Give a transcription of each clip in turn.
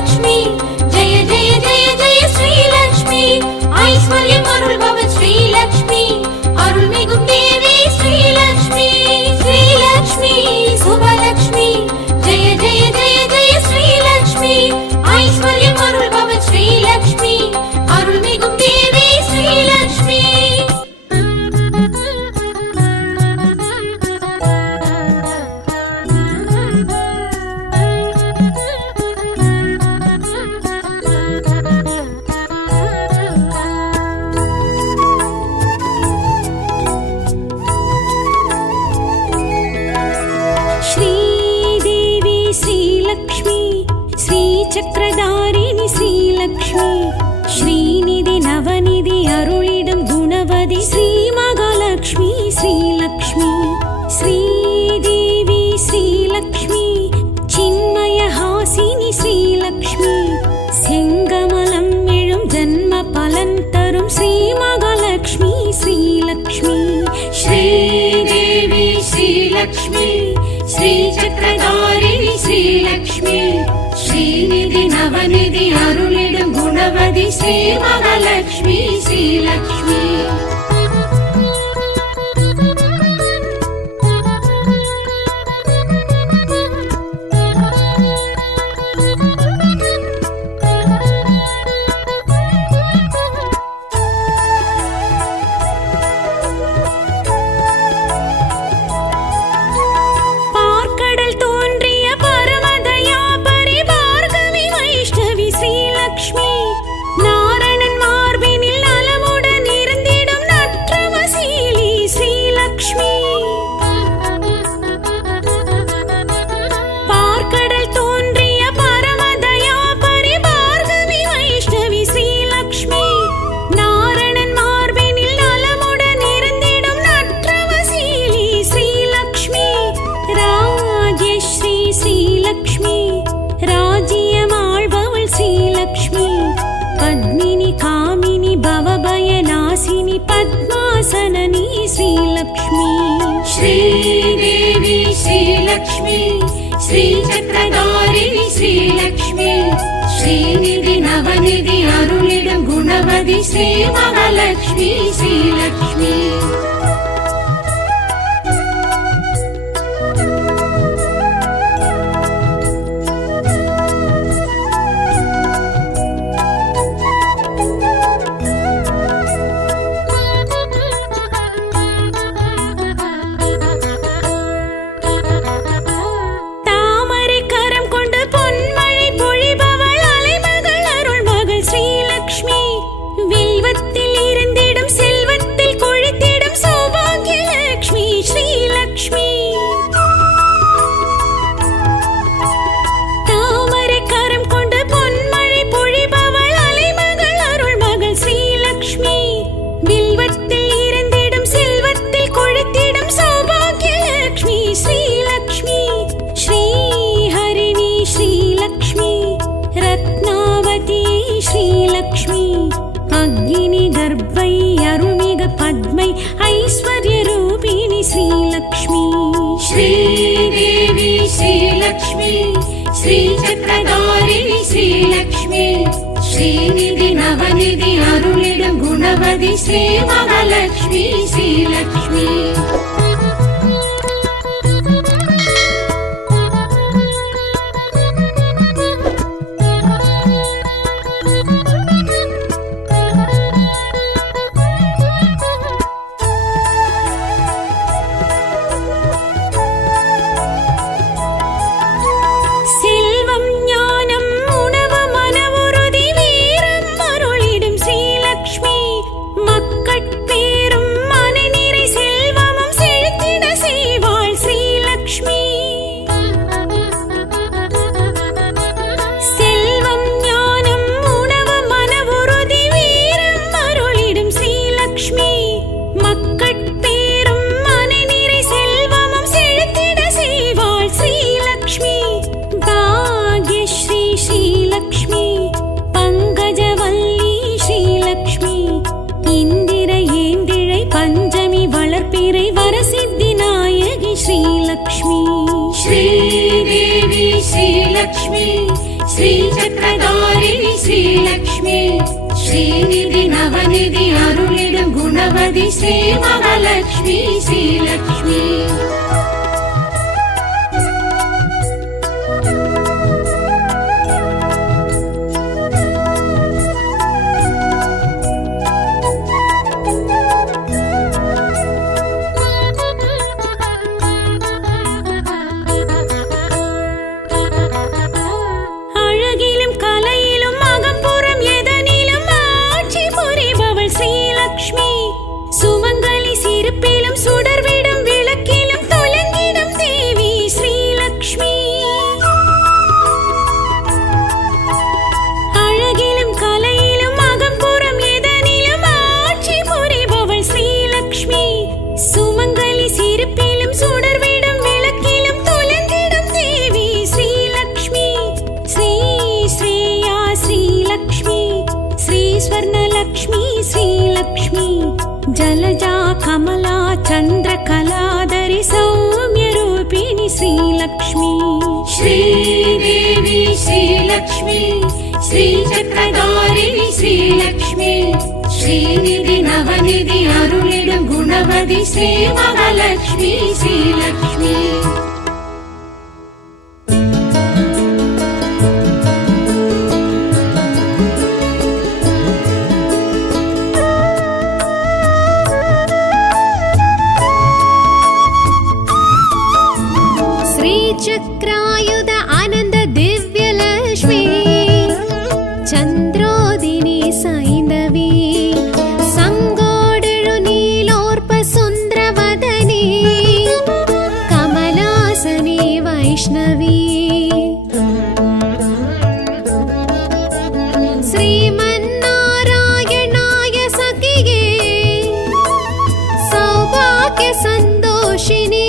சுபலக்ஷ்மி ஜெய ஜெய ஜெய ஜெய ஸ்ரீலக்ஷ்மி ஐஸ்வர்யம் அருள்பவள் ஸ்ரீலக்ஷ்மி அருள்மிகும் தேவி ஸ்ரீலக்ஷ்மி ஸ்ரீலக்ஷ்மி சுபலக்ஷ்மி ஜெய ஜெய ஜெய ஜெய ஸ்ரீலக்ஷ்மி ஐஸ்வர்யம் அருள்பவள் ஸ்ரீலக்ஷ்மி அருள்மிகும் தேவி ஸ்ரீலக்ஷ்மி சக்கரதாரிணி ஸ்ரீலக்ஷ்மி ஸ்ரீநிதி நவநிதி அருளிடும் குணவதி ஸ்ரீ மகாலட்சுமி ஸ்ரீலக்ஷ்மி ஸ்ரீதேவி ஸ்ரீலக்ஷ்மி சின்மய ஹாசினி ஸ்ரீலக்ஷ்மி செங்கமலம் எழும் ஜன்ம பலன் தரும் ஸ்ரீ மகாலட்சுமி ஸ்ரீலக்ஷ்மி ஸ்ரீதேவி ஸ்ரீலக்ஷ்மி ஸ்ரீ சக்கரதாரிணி ஸ்ரீலக்ஷ்மி ஸ்ரீநிதி நவநிதி அருளிடும் குணவதி ஸ்ரீ மகாலட்சுமி ஸ்ரீலக்ஷ்மி பத்மாசனனி ஸ்ரீலக்ஷ்மி ஸ்ரீதேவி ஸ்ரீலக்ஷ்மி ஸ்ரீ சக்கரதாரிணி ஸ்ரீலக்ஷ்மி ஸ்ரீநிதி நவநிதி அருளிடும் குணவதி ஸ்ரீ மகாலட்சுமி ஸ்ரீலக்ஷ்மி ஸ்ரீலக்ஷ்மி அக்னி கர்ப்பை அருள்மிகு பத்மை ஐஸ்வர்ய ரூபிணி ஸ்ரீலக்ஷ்மி ஸ்ரீதேவி ஸ்ரீலக்ஷ்மி ஸ்ரீ சக்கரதாரிணி ஸ்ரீலக்ஷ்மி ஸ்ரீநிதி நவநிதி அருளிடும் குணவதி ஸ்ரீ மகாலட்சுமி ஸ்ரீலக்ஷ்மி श्रीदेवी श्रीलक्ष्मी श्री ஸ்ரீசக்கரதாரிணி ஸ்ரீலக்ஷ்மி ஸ்ரீநிதி நவநிதி அருளிடும் குணவதி ஸ்ரீ மகாலட்சுமி ஸ்ரீலக்ஷ்மி जलजा कमला चन्द्रकलाधरि सौम्यरूपिणि श्रीलक्ष्मी श्रीदेवी श्रीलक्ष्मी श्रीचक्रधारिणि श्रीलक्ष्मी श्रीनिधि नवनिधि अरुளிடும் गुणवதி श्री महालक्ष्मी श्रीलक्ष्मी चक्रायुध आनंद दिव्यलक्ष्मी चंद्रोदिनी सैंधवी संगोडळु नीलोर्प सुंदरवदनी कमलासनी वैष्णवी श्रीमन्नारायणाय सखिये सौभाग्य संतोषिनी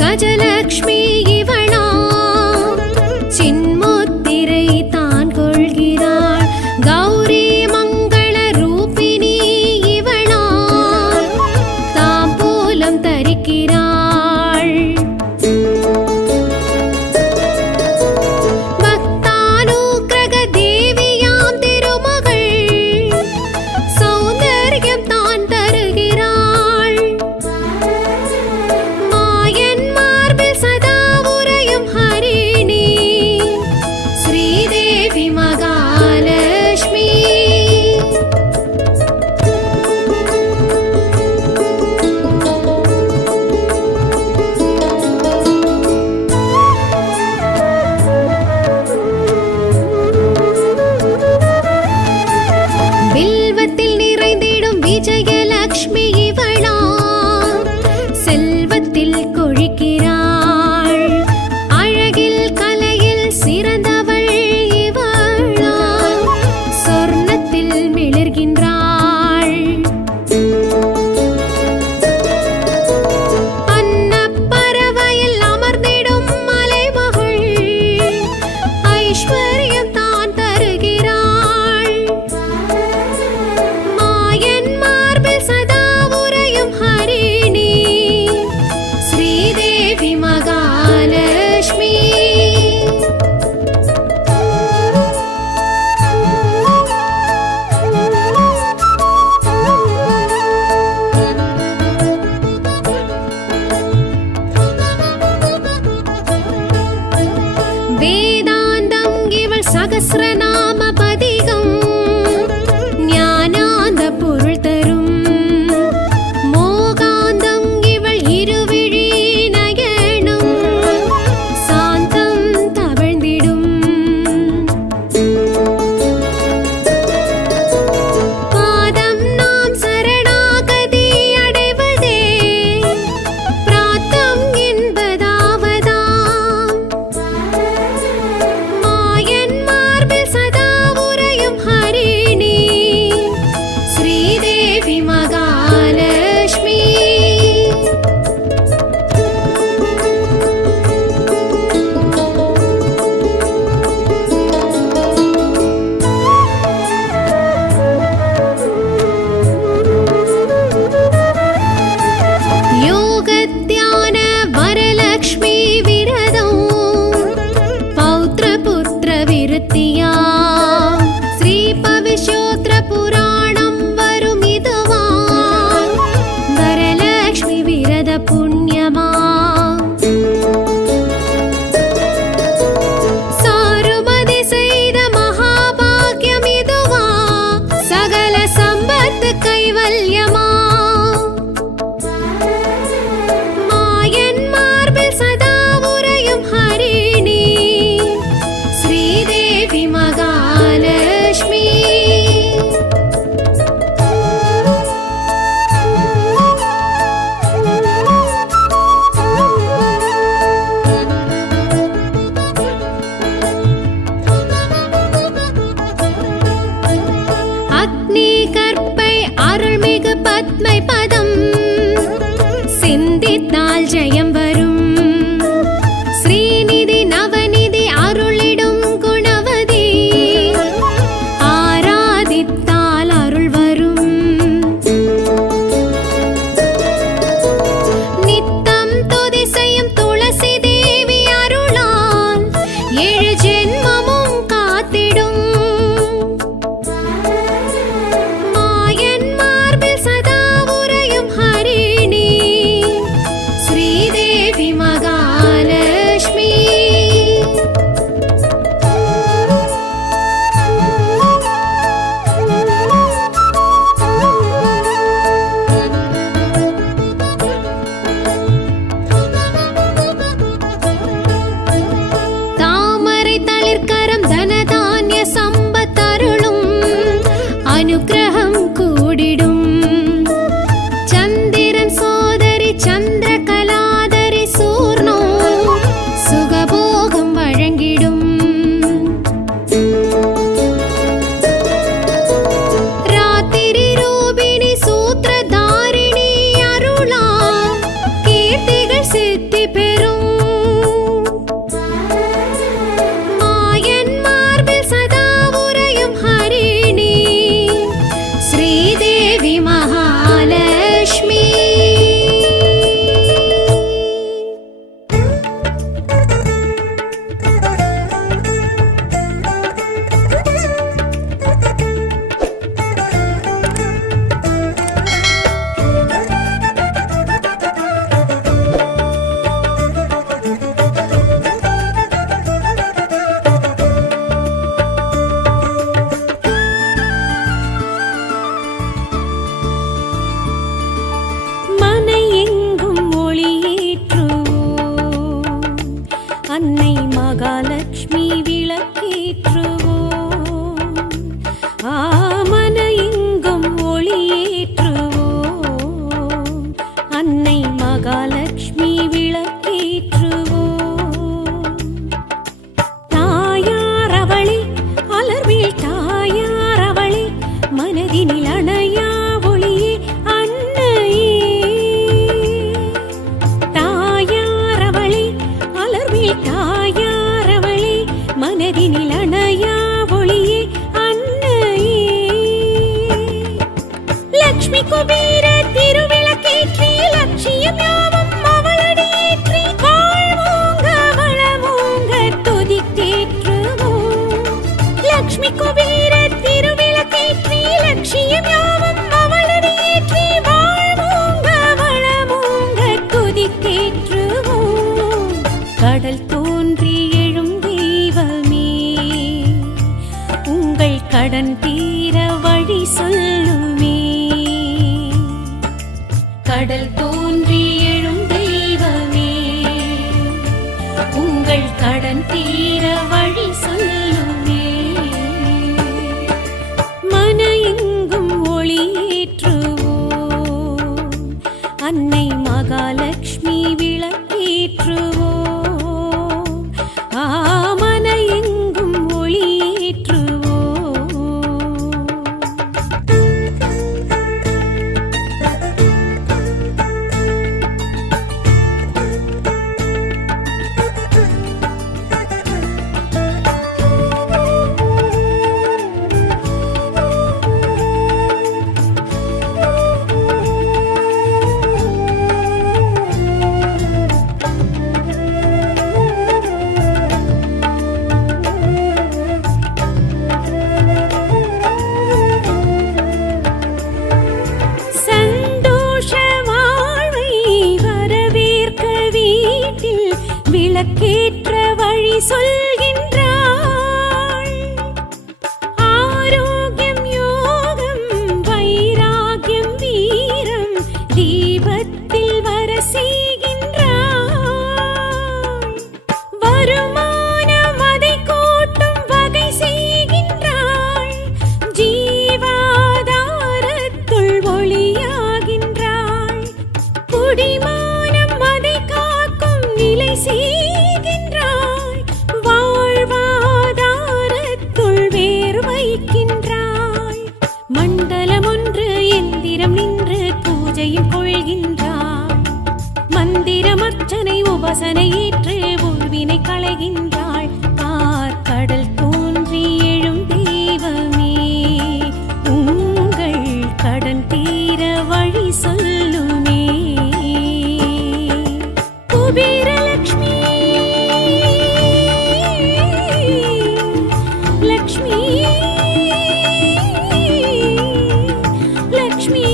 गजलक्ष्मी इवळा चिन्मुत्तिरै तान कोள்கிறாள் गौरी मंगल रूपिणी इवळा ताम्बूலம் தரிக்கிறாள் भक्तानुग्रह देवियाம் திருமகள் சௌந்தர்யம் தான் தருகிறாள் விஜயலக்ஷ்மி இவளா செல்வத்தில் கொழிக்கிறாள் அழகில் கலையில் சிறந்தவள் இவளா சொர்ணத்தில் மிளர்கின்றாள் அன்னப்பறவையில் அமர்ந்திடும் மலைமகள் ஐஸ்வர்யம் தான் தருகிறாள் மாயன் சதா உரையும் ஹரிணி ஸ்ரீ கன்னி கற்பை அருள்மிகு பத்மை பதம் சிந்தித்தால் ஜெயம் வரும். ஸ்ரீநிதி நவநிதி அருளிடும் குணவதி ஆராதித்தால் அருள் வரும். நித்தம் துதி செய்யும் துளசி தேவி அருளால் 7 ஜென்மமும் காத்திடும். மாயன் மார்பில் சதா உறையும் ஹரிணி ஸ்ரீதேவி மகாலட்சுமி. தாமரை தளிர்கரம் தனதானிய சம்பத்தருளும் அனுக்கிரகம் கூடிடும். சந்திரன் சோதரி சந்திரகலாதரி சூர்ணோ சுகபோகம் வழங்கிடும். ராத்திரி ரூபிணி சூத்திரதாரிணி அருளா கீர்த்திகள் சித்தி பெறும். மாயன் மார்பில் சதா உறையும் ஹரிணி ஸ்ரீதேவி மகாலட்சுமி. மனை எங்கும் ஒளியேற்றுவோம், அன்னை மகாலட்சுமி விளக்கேற்றுவோம். மன எங்கும் ஒளியேற்றுவோம், அன்னை மகாலட்சுமி விளக்கேற்றுவோம். தாயார் அவளே அலர்மேல் தாயார் அவளே மனதினில் அணையா ஒளியே அன்னையே. தாயார் அவளே அலர்மேல் தாயார் அவளே மனதினில் அணையா ஒளியே அன்னையே. லக்ஷ்மி குபேர திருவிளக்கேற்றி லட்சியம் யாவும் அவளடியேற்றி வாழ்வோங்க வளமோங்க துதித்தேற்றுவோம். லக்ஷ்மி குபேர திருவிளக்கேற்றி லட்சியம் யாவும் அவளடியேற்றி வாழ்வோங்க வளமோங்க துதித்தேற்றுவோம். கடல் தோன்றி எழும் தெய்வமே உங்கள் கடன் தீர வழி சொல்லுமே. கடல் தோன்றி எழும் தெய்வமே உங்கள் கடன் தீர வழி சொல்லுமே. மன எங்கும் ஒளியேற்றுவோம், அன்னை மகாலட்சுமி விளக்கேற்றுவோம். மன எங்கும் ஒளியேற்றுவோம். நிலையும் கொள்கின்றாள். மந்திரமர்ச்சனை உபாசனை ஏற்று உள்வினை களைகின்றாள். கடல் தோன்றி எழும் தெய்வமே, உங்கள் கடன் தீர வழி சொல்லுமே. குபேரலக்ஷ்மி லக்ஷ்மி லக்ஷ்மி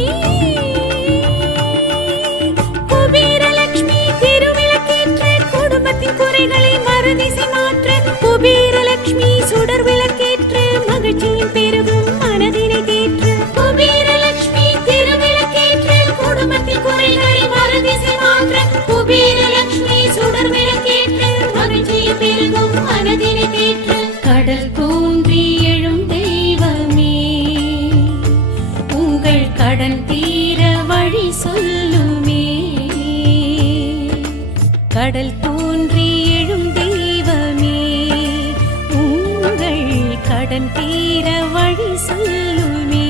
குபேரலக்ஷ்மி திருவிளக்கேற்று குடும்பத்தின் குறைகளை மறுதிசை மாற்ற. குபேரலக்ஷ்மி சுடர் விளக்கேற்று மகிழ்ச்சியின் பெருகும் மனதினை தேற்று. குபேரலக்ஷ்மி திருவிளக்கேற்று குடும்பத்தின் குறைகளை மறுதிசை மாற்ற. குபேரலக்ஷ்மி சுடர் விளக்கேற்று மகிழ்ச்சியின் பெருகும் மனதினை தேற்று. கடல் தோன்றி எழும் தெய்வமே, உங்கள் கடன் தீர வழி சொல்லுமே. கடல் தோன்றி எழும் தெய்வமே, உங்கள் கடன் தீர வழி சொல்லுமே.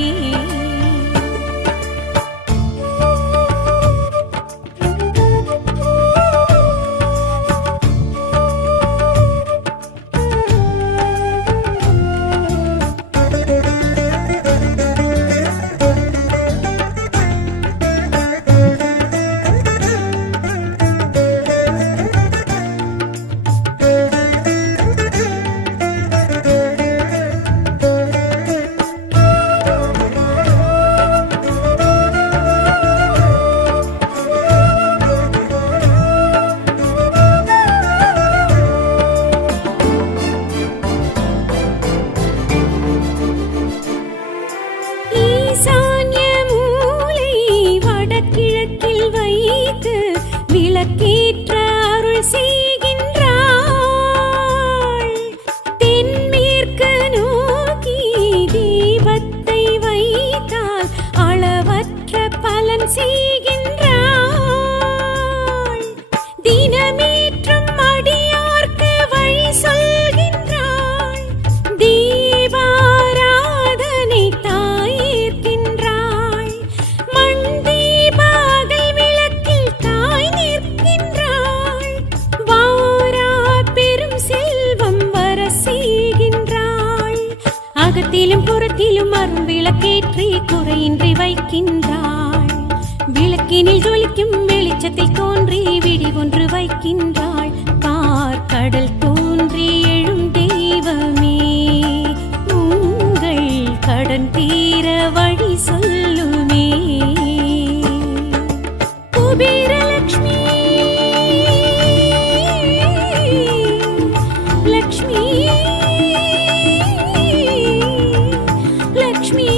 ஈசான்ய மூலை வடகிழக்கில் வைத்து விளக்கேற்ற அருள் செய்கின்றாள். தென்மேற்கு நோக்கி தீபத்தை வைத்தால் அளவற்ற பலன் செய்கின்றாள். தினமேற்றும் அடியார்க்கு வழி சொல்கின்றாள். தீபாராதனை தாயேற்கின்றாள். மண் தீபாகல் விளக்கில் தாய் நிற்கின்றாள். வாரா பெரும் செல்வம் வர செய்கின்றாள். அகத்திலும் புறத்திலும் அருள் விளக்கேற்றி குறையின்றி வைக்கின்றாள். விளக்கினில் ஜொலிக்கும் வெளிச்சத்தில் தோன்றி விடி ஒன்று வைக்கின்றாள். கடல் தோன்றி எழும் தெய்வமே, உங்கள் கடன் தீர வழி சொல்லுமே. குபேரலக்ஷ்மி லக்ஷ்மி லக்ஷ்மி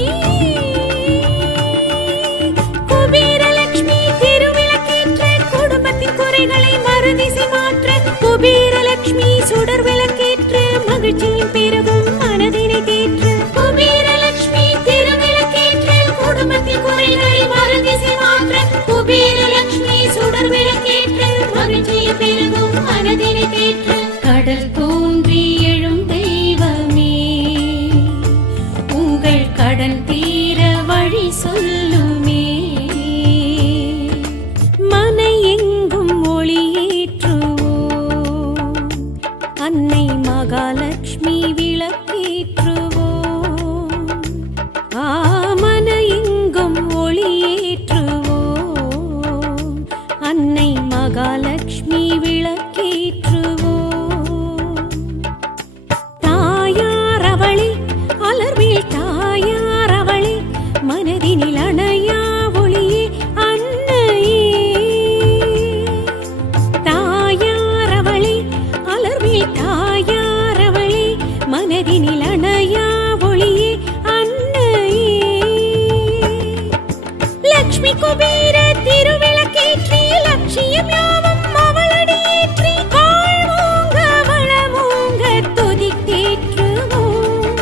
குபேரலக்ஷ்மி திருவிளக்கேற்ற குடும்பத்தின் குறைகளை மறுதிசை மாற்ற. குபேரலக்ஷ்மி சுடர் விளக்கேற்று மகிழ்ச்சியின் பெருகும் மனதினை தேற்று. குபேரலக்ஷ்மி திருவிளக்கேற்று குடும்பத்தின் குறைகளை மறுதிசை மாற்ற. குபேரலக்ஷ்மி சுடர் விளக்கேற்று மகிழ்ச்சியின் பெருகும் மனதினை தேற்று. கடல் தோன்றி எழும் தெய்வமே, உங்கள் கடன் தீர வழி சொல்லுமே. மனை எங்கும் ஒளியேற்றுவோம், அன்னை மகாலட்சுமி விளக்கேற்றுவோம். மன எங்கும் ஒளியேற்றுவோம், அன்னை மகாலட்சுமி விளக்கேற்றுவோம். தாயார் அவளே, அலர்மேல் தாயார் அவளே, மனதினில் அணையா ஒளியே அன்னையே. தாயார் அவளே, அலர்மேல் தாயார் அவளே, மனதினில் அணையா ஒளியே அன்னையே. லக்ஷ்மி குபேர திருவிளக்கேற்றி லட்சியம் யாவும் அவளடியேற்றி வாழ்வோங்க வளமோங்க துதித்தேற்றுவோம்.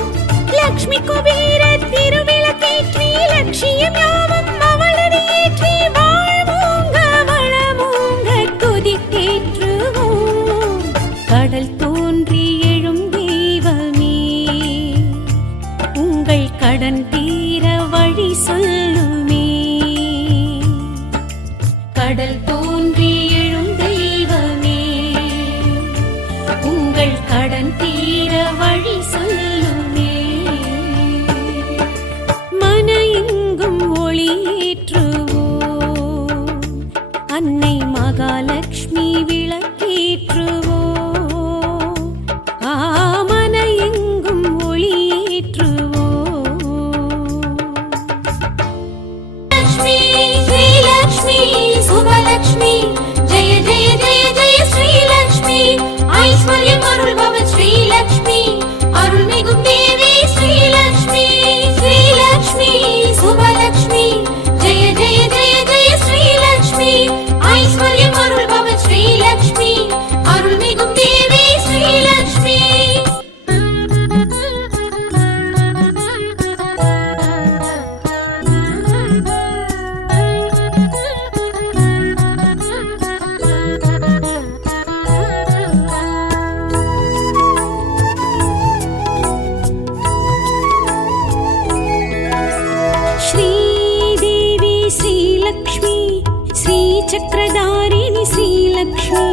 லக்ஷ்மி குபேர திருவிளக்கேற்றி லட்சியம் யாவும் அவளடியேற்றி வாழ்வோங்க வளமோங்க துதித்தேற்றுவோம். கடல் தோன்றி எழும் தெய்வமே, உங்கள் கடன் தீர வழி சொல்லுமே. श्रीदेवी श्रीलक्ष्मी श्रीचक्रधारिणि श्रीलक्ष्मी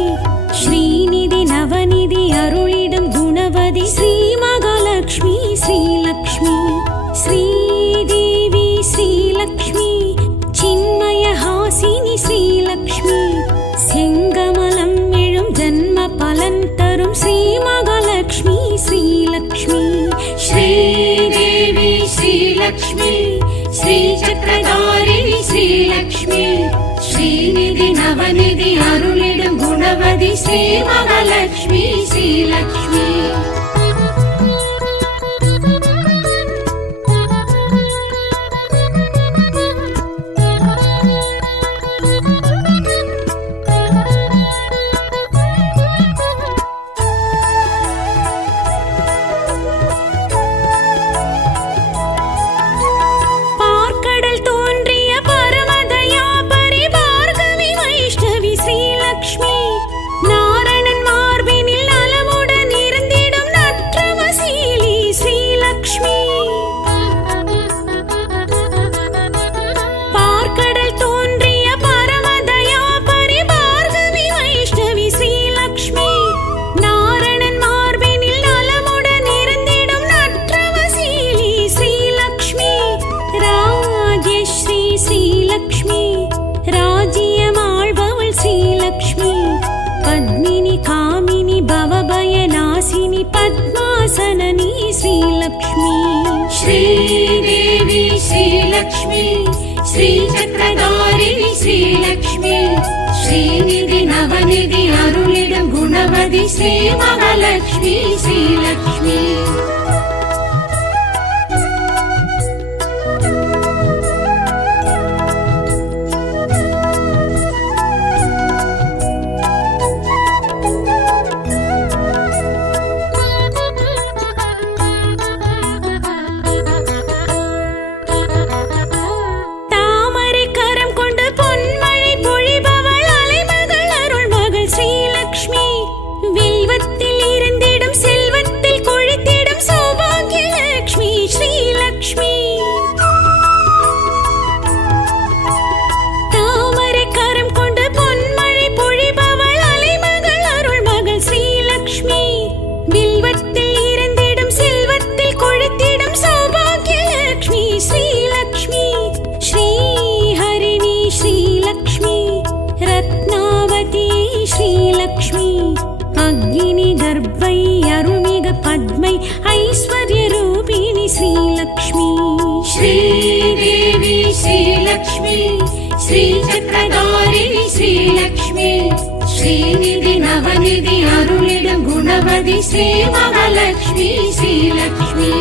श्रीनिधि नवनिधि अरुळिडुम गुणवதி श्रीमहालक्ष्मी श्रीलक्ष्मी श्रीदेवी श्रीलक्ष्मी चिन्मयहासिनि श्रीलक्ष्मी செங்கமலம் எழும் ஜன்ம பலன் தரும் ஸ்ரீமகாலட்சுமி ஸ்ரீலக்ஷ்மி श्रीदेवी श्रीलक्ष्मी श्रीचक्रधारिणि श्रीलक्ष्मी श्रीनिधि नवनिधि अरुळिडुम गुणवதி श्रीमहालक्ष्मी श्रीलक्ष्मी पद्मासननी श्रीलक्ष्मी श्रीदेवी श्रीलक्ष्मी श्रीचक्रधारिणि श्रीलक्ष्मी श्रीनिधि नवनिधि अरुळिडुम गुणवதி श्रीमहालक्ष्मी श्रीलक्ष्मी श्रीदेवी श्रीलक्ष्मी श्रीचक्रधारिणि श्रीलक्ष्मी श्रीनिधि नवनिधि अरुळिडुम गुणवதி श्रीमहालक्ष्मी श्रीलक्ष्मी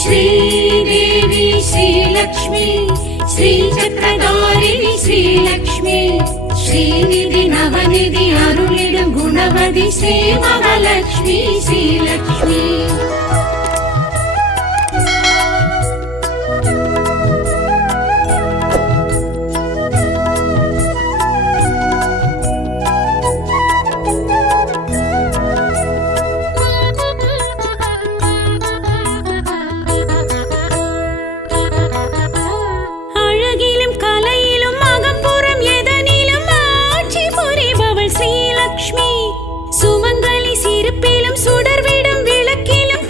श्रीदेवी श्रीलक्ष्मी श्रीचक्रधारिणि श्रीलक्ष्मी श्रीनिधि नवनिधि अरुळिडुम गुणवதி श्रीमहालक्ष्मी श्रीलक्ष्मी சுமங்கலி சிரிப்பிலும் சுடர்விடும் விளக்கிலும்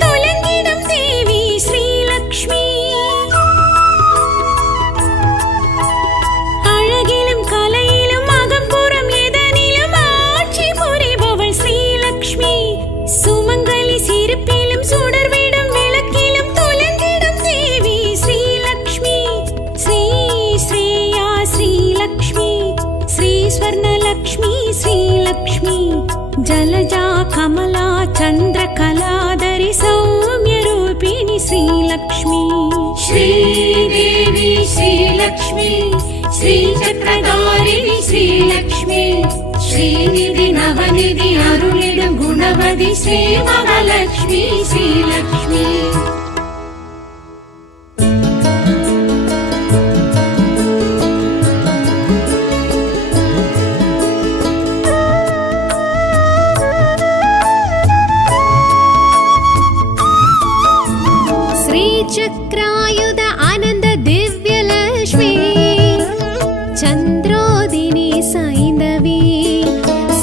जलजा कमला चन्द्रकलाधरि सौम्यरूपिणि श्रीलक्ष्मी श्रीदेवी श्रीलक्ष्मी श्रीचक्रधारिणि श्रीलक्ष्मी श्रीनिधि नवनिधि अरुளிடும் गुणवதி श्री महालक्ष्मी श्रीलक्ष्मी चक्रायुध आनंद दिव्यलक्ष्मी चंद्रोदिनी सैंधवी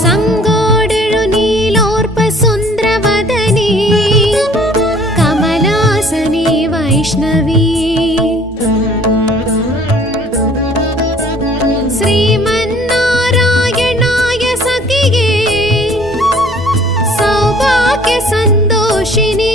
संगोडेळु नीलोर्प सुंदरवदनी कमलासनी वैष्णवी श्रीमन्नारायणाय सखिये सौभाग्य संतोषिनी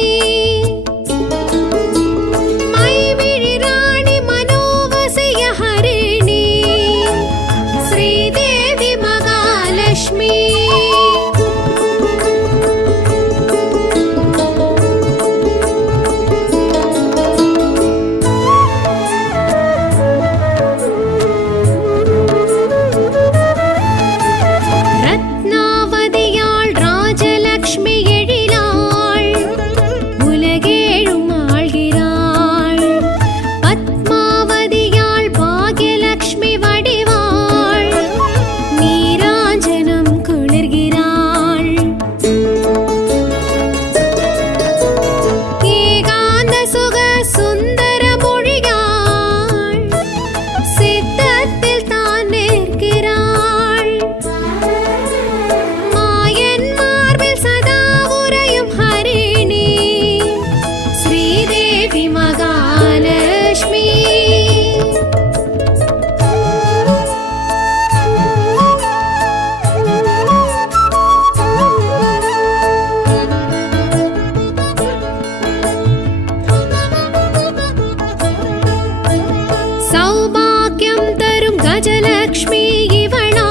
गजलक्ष्मी इवळा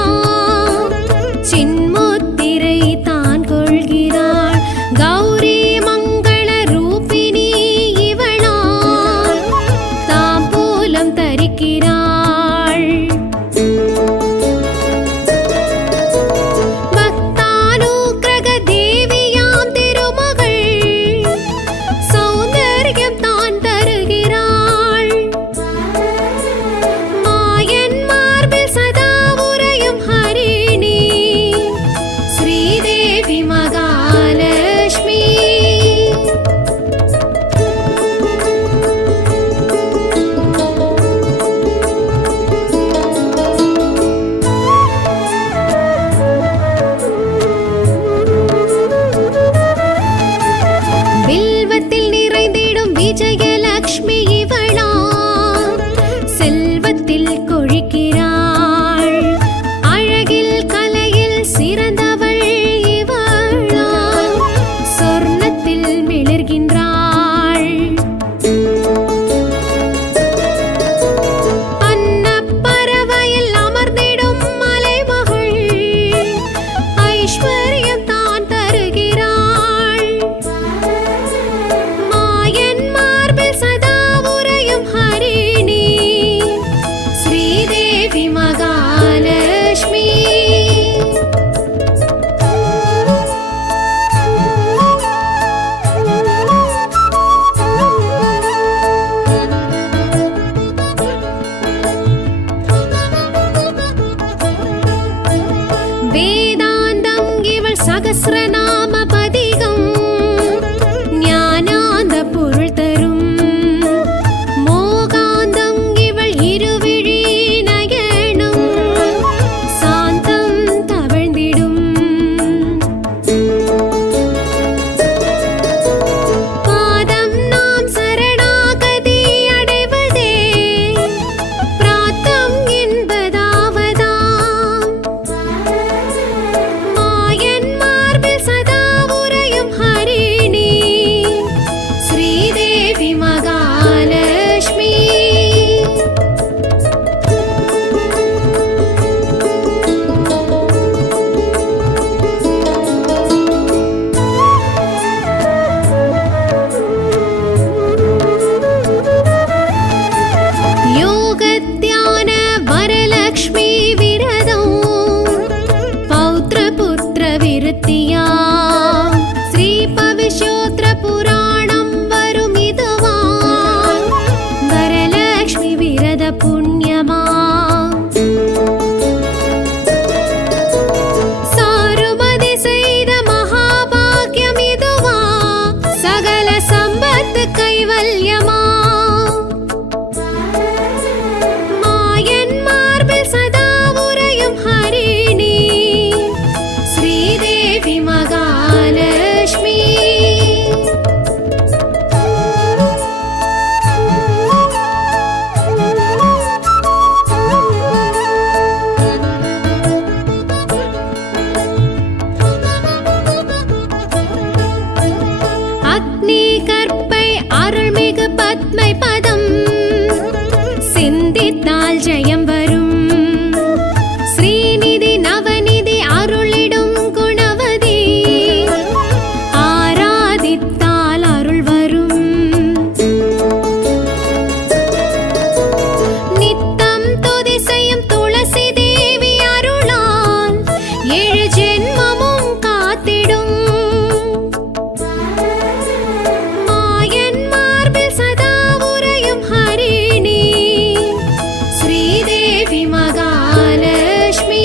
चिन्मुत्तिरै तान कोள்கிறாள் गौरी मंगल रूपिणी इवळा ताம்பூலம் தரிக்கிறாள் भक्तानुग्रह देवियाம் திருமகள் சௌந்தர்யம் தான் தருகிறாள் மாயன் மார்பில் கைவல்யமா மாயன் மார்பில் சதா உறையும் ஹரிணி ஸ்ரீதேவி மகாலட்சுமி அக்னி கற்பை அருள்மிகு பத்மை பதம் சிந்தித்தால் ஜெயம் வரும் ஸ்ரீநிதி நவநிதி அருளிடும் குணவதி ஆராதித்தால் அருள் வரும் நித்தம் துதி செய்யும் துளசி தேவி அருளால் 7 ஜென்மமும் காத்திடும் மாயன் மார்பில் சதா உறையும் ஹரிணி ஸ்ரீதேவி மகாலட்சுமி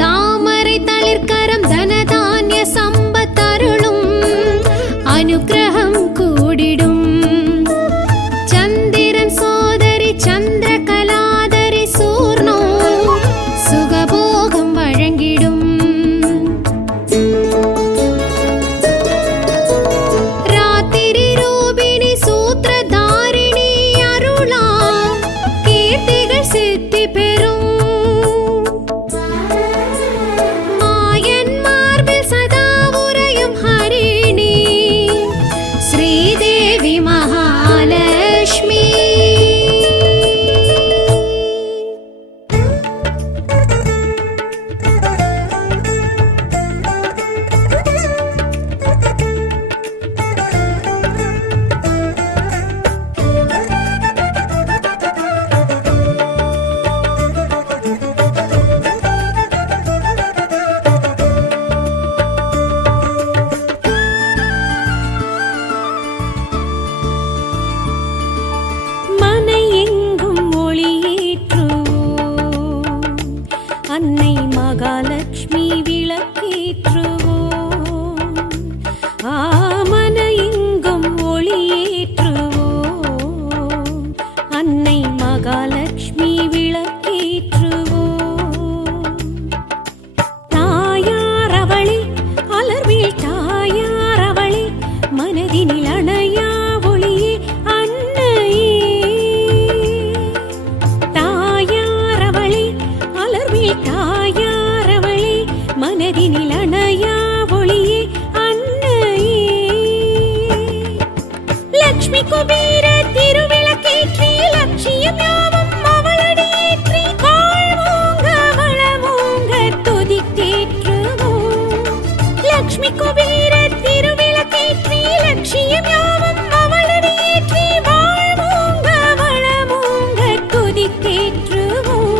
தாமரை தளிர்கரம் தனதானிய சம்பத்தருளும் அனுக்கிரகம் கூடிடும் சந்திரன் சோதரி சந்திரகலாதரி சூர்ணோ சுகபோகம் வழங்கிடும் ராத்திரி ரூபிணி சூத்திரதாரிணி அருளா கீர்த்திகள் சித்தி பெறும் மாயன் மார்பில் சதா உறையும் ஹரிணி ஸ்ரீதேவி மகாலட்சுமி மனை எங்கும் ஒளியேற்றுவோம் அன்னை மகாலட்சுமி விளக்கேற்றுவோம் மன எங்கும் ஒளியேற்றுவோம் அன்னை மகாலட்சுமி விளக்கேற்றுவோம் தாயார் அவளே அலர்வில் தாயார் அவளே மனதினில் அணையா ஒளியே அன்னையே தாயார் அவளே அலர்வில் தாயார் அவளே மனதினில் அணையா ஒளியே அன்னையே லக்ஷ்மி குபேர திருவிளக்கேற்றி லட்சியம் யாவும் அவளடியேற்றி வாழ்வோங்க வளமோங்க துதித்தேற்றுவோம் லக்ஷ்மி குபேர திருவிளக்கேற்றி லட்சியம் யாவும் அவளடியேற்றி வாழ்வோங்க வளமோங்க துதித்தேற்றுவோம்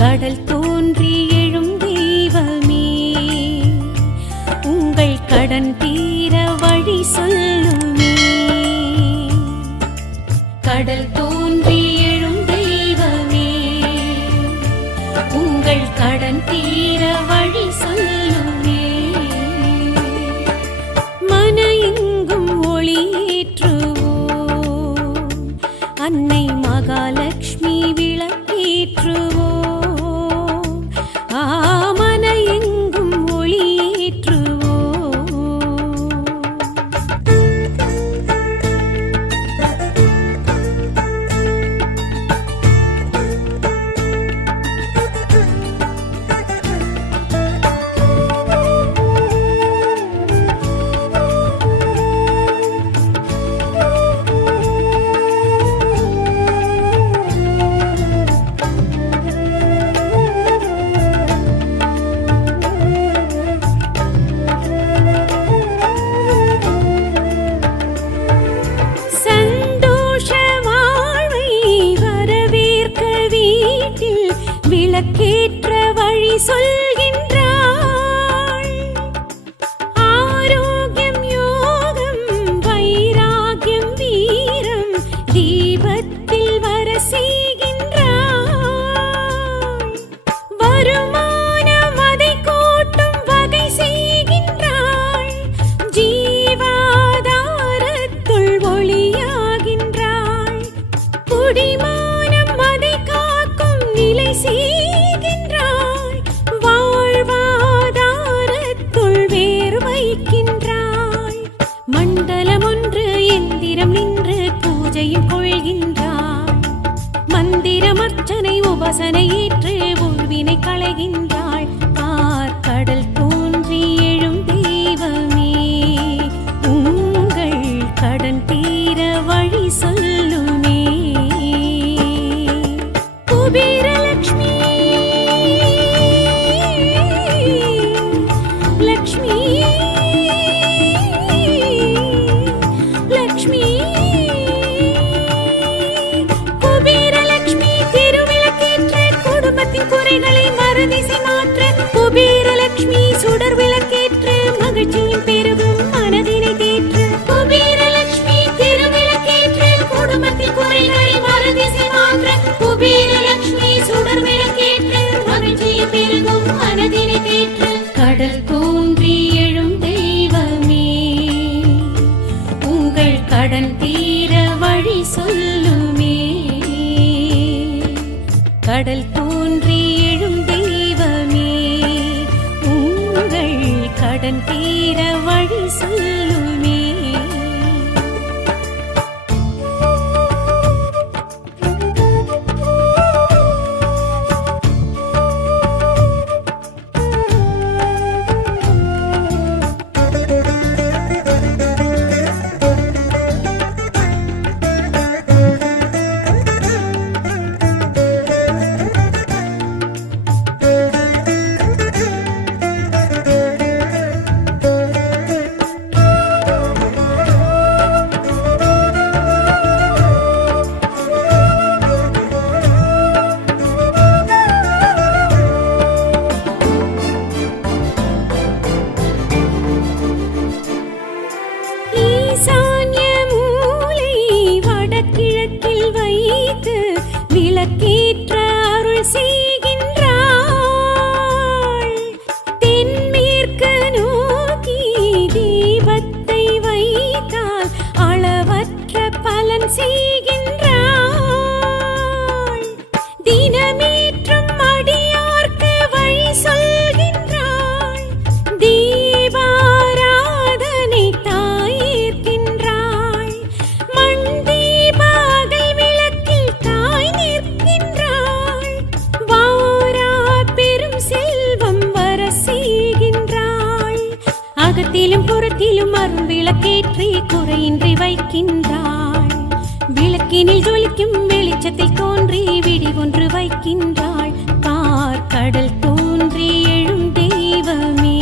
கடல் தோன்றி எழும் தெய்வமே உங்கள் கடன் தீர வழி சொல்லுமே கடல் தோன்றி எழும் தெய்வமே உங்கள் கடன் தீர வழி சொல்லுமே மன எங்கும் ஒளியேற்றுவோம் அன்னை மகாலட்சுமி விளக்கேற்றுவோம் மன எங்கும் ஒளியேற்றுவோம் விளக்கேற்ற வழி சொல்கின்றாள். ஆரோக்கியம் யோகம் வைராகியம் பூஜையும் கொள்கின்றாள். மந்திரம் அர்ச்சனை உபாசனை ஏற்று உள்வினை களைகின்றாள். கடல் தோன்றி எழும் தெய்வமே, உங்கள் கடன் தீர வழி சொல்லுமே. குபேரலக்ஷ்மி லக்ஷ்மி லக்ஷ்மி குபேரலக்ஷ்மி திருவிளக்கேற்ற குடும்பத்தின் குறைகளை மறுதிசை மாற்ற. குபேரலக்ஷ்மி சுடர் விளக்கேற்று மகிழ்ச்சியும் பெருகும் மனதினை தேற்று. குபேரலக்ஷ்மி திருவிளக்கேற்று குடும்பத்தின் குறைகளை மறுதிசை மாற்ற. குபேரலக்ஷ்மி சுடர் விளக்கேற்று மகிழ்ச்சியை பெருகும் மனதினை தேற்று. கடல் தோன்றி எழும் தெய்வமே, உங்கள் கடன் தீர வழி சொல்லுமே. கடல் தோன்றி எழும் தெய்வமே, உங்கள் கடன் தீர வழி சொல்லுமே. ஈசான்ய மூலை வடகிழக்கில் வைத்து விளக்கேற்ற அருள் செய்கின்றாள். தென்மேற்கு நோக்கி தீபத்தை வைத்தால் அளவற்ற பலன் செய்கின்றாள். தினமேற்றும் அடியார்க்கு வழி சொல்கின்றாள். தீபாராதனை தாயேற்கின்றாள். மண் தீபாகல் விளக்கில் தாய் நிற்கின்றாள். வாரா பெரும் செல்வம் வர செய்கின்றாள். அகத்திலும் புறத்திலும் அருள் விளக்கேற்றி குறையின்றி வைக்கின்றாள். விளக்கினில் ஜொலிக்கும் வெளிச்சத்தில் தோன்றி விடி ஒன்று வைக்கின்றாள். கடல் தோன்றி எழும் தெய்வமே,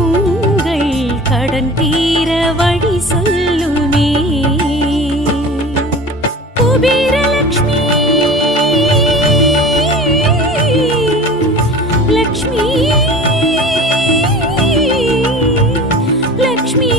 உங்கள் கடன் தீர வழி சொல்லுமே. குபேரலக்ஷ்மி லக்ஷ்மி லக்ஷ்மி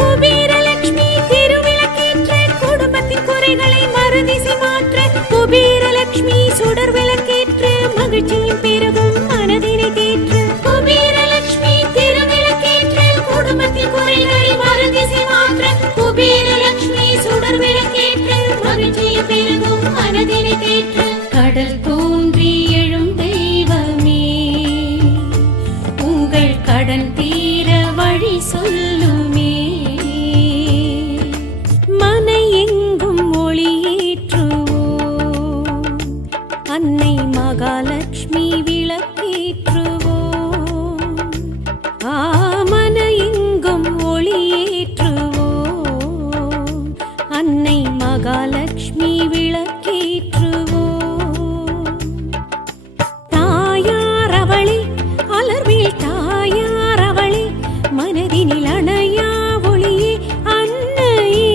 குபேரலக்ஷ்மி திருவிளக்கேற்ற குடும்பத்தின் குறைகளை மறுதிசை மாற்ற. குபேரலக்ஷ்மி சுடர் விளக்கேற்று மகிழ்ச்சியும் பெருகும் மனதினை தேற்று. குபேரலக்ஷ்மி திருவிளக்கேற்று குடும்பத்தின் குறைகளை மறுதிசை மாற்ற. குபேரலக்ஷ்மி சுடர் விளக்கேற்று மகிழ்ச்சியை பெருகும் மனதினை தேற்று. கடல் தோன்றி எழும் தெய்வமே, உங்கள் கடன் தீர வழி சொல்லுமே. மனை எங்கும் ஒளியேற்றுவோம், அன்னை மகாலட்சுமி விளக்கேற்றுவோம். மன எங்கும் ஒளியேற்றுவோம், அன்னை மகாலட்சுமி விளக்கேற்றுவோம். தாயார் அவளே, அலர்வில் தாயார் அவளே, மனதினில் அணையா ஒளியே அன்னையே.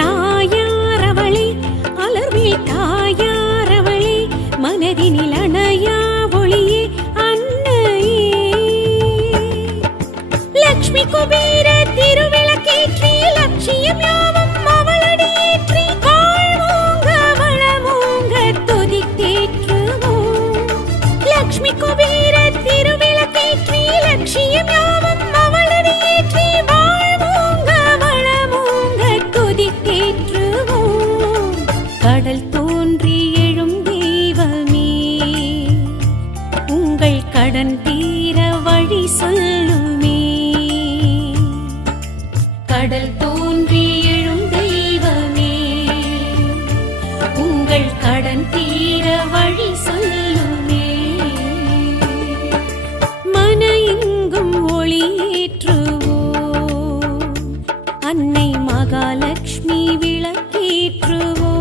தாயார் அவளே, அலர்வில் தாயார் அவளே, மனதினில் அணையா ஒளியே அன்னையே. லக்ஷ்மி குபேர திருவிளக்கேற்றி லட்சியம் யாவும் அவளடியேற்றி வாழ்வோங்க வளமோங்க துதித்தேற்றுவோம். லக்ஷ்மி குபேர திருவிளக்கேற்றி லட்சியம் யாவும் அவளடியேற்றி வாழ்வோங்க வளமோங்க துதித்தேற்றுவோம். கடல் தோன்றி எழும் தெய்வமே, உங்கள் கடன் தீர வழி சொல்லுமே. தீர வழி சொல்லுமே. மன எங்கும் ஒளியேற்றுவோம், அன்னை மகாலட்சுமி விளக்கேற்றுவோம்.